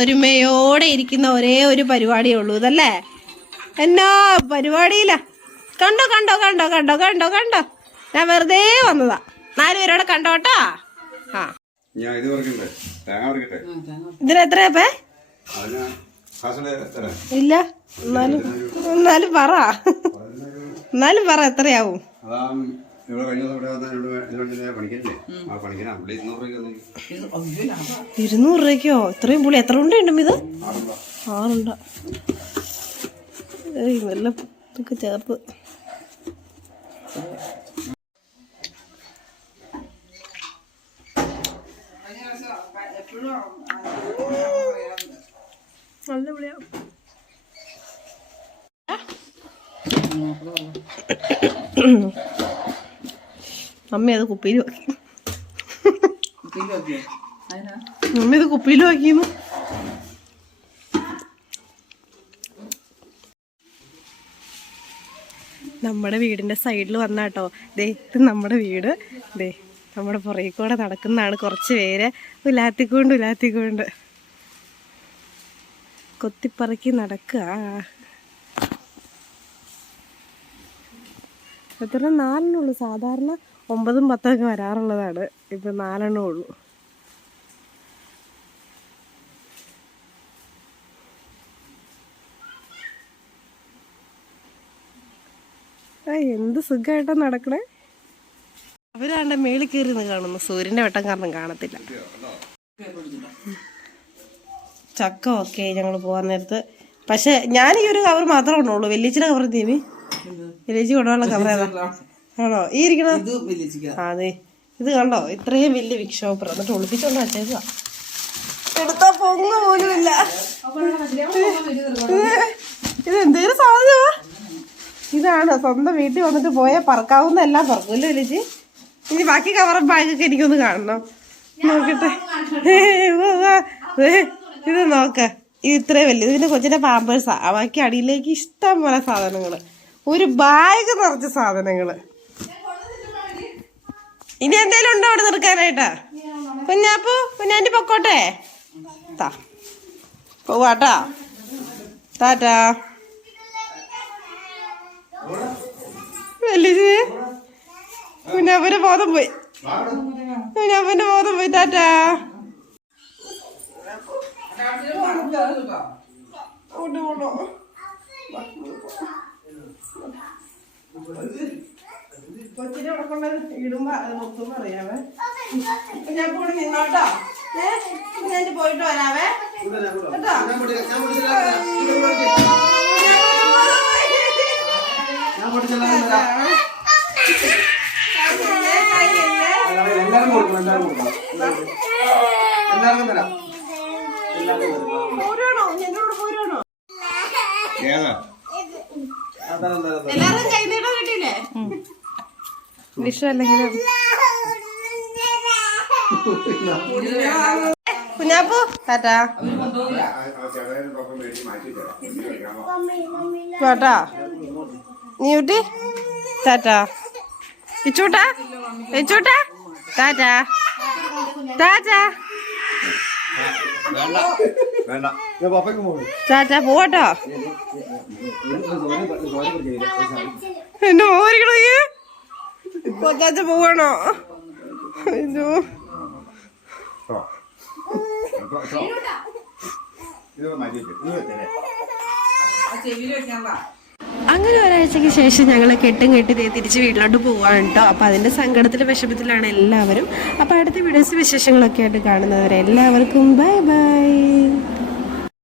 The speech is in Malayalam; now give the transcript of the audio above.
ഒത്തൊരുമയോടെ ഇരിക്കുന്ന ഒരേ ഒരു പരിപാടിയേ ഉള്ളൂ ഇതല്ലേ? എന്നാ പരിപാടിയില്ല കണ്ടോ കണ്ടോ കണ്ടോ കണ്ടോ കണ്ടോ കണ്ടോ? ഞാൻ വെറുതെ വന്നതാ. നാലുപേരോടെ കണ്ടോട്ടാ ആ. ഇതിന് എത്ര? ഇല്ല. എന്നാലും എന്നാലും പറ. എന്നാലും പറ എത്രയാവും? ഇവിടെ കഴിഞ്ഞ ദിവസം ഇവിടെ വന്ന എന്നോട് എന്നോട് ഞാൻ പണിക്കല്ലേ? ആ പണിക്കനാ. പുള്ളി ഇരുന്നൂറ് രൂപയ്ക്ക് തന്നു. ഇരുന്നൂറ് രൂപയ്ക്കോ? ഇത്രയും പുളി എത്ര ഉണ്ട് ഇത്? ആറുണ്ടോ? ആറുണ്ട. ഏയ് നല്ല ഇതൊക്കെ ചേർത്ത്. നല്ല പുളിയാ. അമ്മ അത് കുപ്പിയിൽ വെക്കി. അമ്മ ഇത് കുപ്പിയിൽ വെക്കുന്നു. നമ്മുടെ വീടിന്റെ സൈഡിൽ വന്നാട്ടോ ദേ ഇത് നമ്മുടെ വീട്. ദേ നമ്മുടെ പുറകെ കൂടെ നടക്കുന്നതാണ് കുറച്ച് പേര് ഉലാത്തിക്കൊണ്ട് ഉലാത്തിക്കൊണ്ട്. കൊത്തിപ്പറക്കി നടക്കുക. എത്ര നാലെണ്ണുള്ളൂ സാധാരണ ഒമ്പതും പത്തൊക്കെ വരാറുള്ളതാണ്. ഇപ്പം നാലെണ്ണേ ഉള്ളൂ. എന്ത് സുഖമായിട്ടാ നടക്കണേ? അവരാണ്ട് മേളിൽ കയറി നിന്ന് കാണുന്നു. സൂര്യന്റെ വെട്ടം കാരണം കാണത്തില്ല. ചക്ക ഓക്കെ ഞങ്ങൾ പോകാൻ നേരത്ത്. പക്ഷെ ഞാൻ ഈ ഒരു കവർ മാത്രമേ ഉള്ളൂ. വെല്ലിച്ചിന്റെ കവർ തീമി വെല്ലിച്ചി കൊണ്ടുപോകാനുള്ള കവർ ആണോ? ഈ ഇരിക്കണ അതെ ഇത് കണ്ടോ? ഇത്രയും വലിയ വിക്ഷോപ്പർ എന്നിട്ട് ഒളിപ്പിച്ചോണ്ട് ചേച്ചാ എടുത്താ പൊങ്ങ പോലും ഇല്ല. ഇത് എന്തേലും സാധനമാ? ഇതാണ്? സ്വന്തം വീട്ടിൽ വന്നിട്ട് പോയാൽ പറക്കാവുന്ന എല്ലാം പറക്കൂല്ലോ ചേച്ചി ഇനി ബാക്കി കവറും ബാഗൊക്കെ എനിക്കൊന്ന് കാണണം. നോക്കട്ടെ. ഇത് നോക്ക. ഇത് ഇത്രയും വലിയ ഇതിന്റെ കൊച്ചിന്റെ പാമ്പേഴ്സാ ബാക്കി അടിയിലേക്ക് ഇഷ്ടം പോലെ സാധനങ്ങൾ. ഒരു ബാഗ് നിറച്ച സാധനങ്ങൾ. ഇനി എന്തേലും ഉണ്ടോ അവിടെ നിൽക്കാനായിട്ടാ? കുഞ്ഞാപ്പു കുഞ്ഞാന്റെ പൊക്കോട്ടെ. താ. പോവാട്ടാ. ടാറ്റാ. വലിയ കുഞ്ഞാപ്പന്റെ ബോധം പോയി. കുഞ്ഞാപ്പന്റെ ബോധം പോയി ടാറ്റാ. കൊച്ചിനെ അവിടെ കൊണ്ട് ഇടുമ്പോ അത് മൊത്തം അറിയാവേ. ഞാൻ കൂടെ നിന്നോട്ടോ. ഏഹ് ഞാൻ പോയിട്ട് വരാവേ. എല്ലാവരും കൊടുക്കണം എല്ലാവരും കൊടുക്കണം. എല്ലാവർക്കും തരാം പോരാണോ എന്നോട് പോരാണോ ഏതാ? എല്ലാരും കൈ നീട്ടം കിട്ടിയില്ലേ? വിഷു അല്ലെങ്കിലും? കുഞ്ഞാപ്പു ടാറ്റാ. കേട്ടാ നീ കുട്ടി ടാറ്റാ. ഇച്ചൂട്ടാ ഇച്ചൂട്ടാ. ടാറ്റാ. ടാറ്റാ. വേണ്ട പോട്ടോ എന്നെ മോരിക്കണോ കൊച്ചാച്ച പോവാണോ? അയ്യോ. അങ്ങനെ ഒരാഴ്ചയ്ക്ക് ശേഷം ഞങ്ങൾ കെട്ടും കെട്ടി ദേ തിരിച്ച് വീട്ടിലോട്ട് പോവാണ് കേട്ടോ അപ്പോൾ അതിന്റെ സങ്കടത്തിലെ വിഷമത്തിലാണ് എല്ലാവരും. അപ്പോൾ അടുത്ത വീഡിയോസ് വിശേഷങ്ങളൊക്കെ ആയിട്ട് കാണുന്നവരെ എല്ലാവർക്കും ബൈ ബൈ.